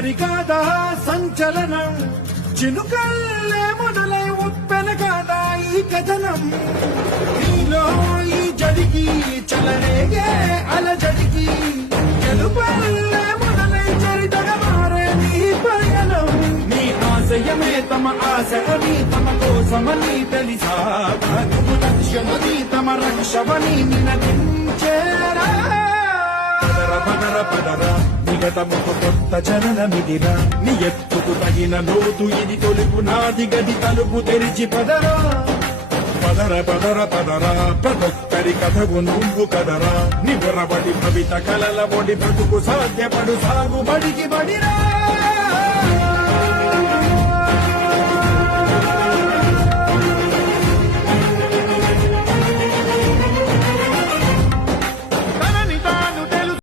హరిగాథ సంచలనం చినుకల్లే మొదలై ఉప్పెన కాదా ఈ కథనం నీలో ఈ జడికి చలరేగే అలజడికి గెలుపల్లే మొదలై చరితగా మారే నీ పయనం నీ ఆశయమే తమ ఆశని తమ కోసమని తెలిసా నువ్వు లక్ష్యమని తమ రక్షమని నినదించేరా పదర పదర నిగతముకు కొత్త జననమిదిరా నీ ఎత్తుకు తగిన లోతు ఇది తొలుపు నాది గది తలుపు తెరిచి పదరా పదర పదర పదరా ప్రతొక్కరి కథకు నువ్వు కదరా నిబురబడి భవిత కలల బొడి బ్రతుకు సాధ్యపడు సాగుబడికి బడిరా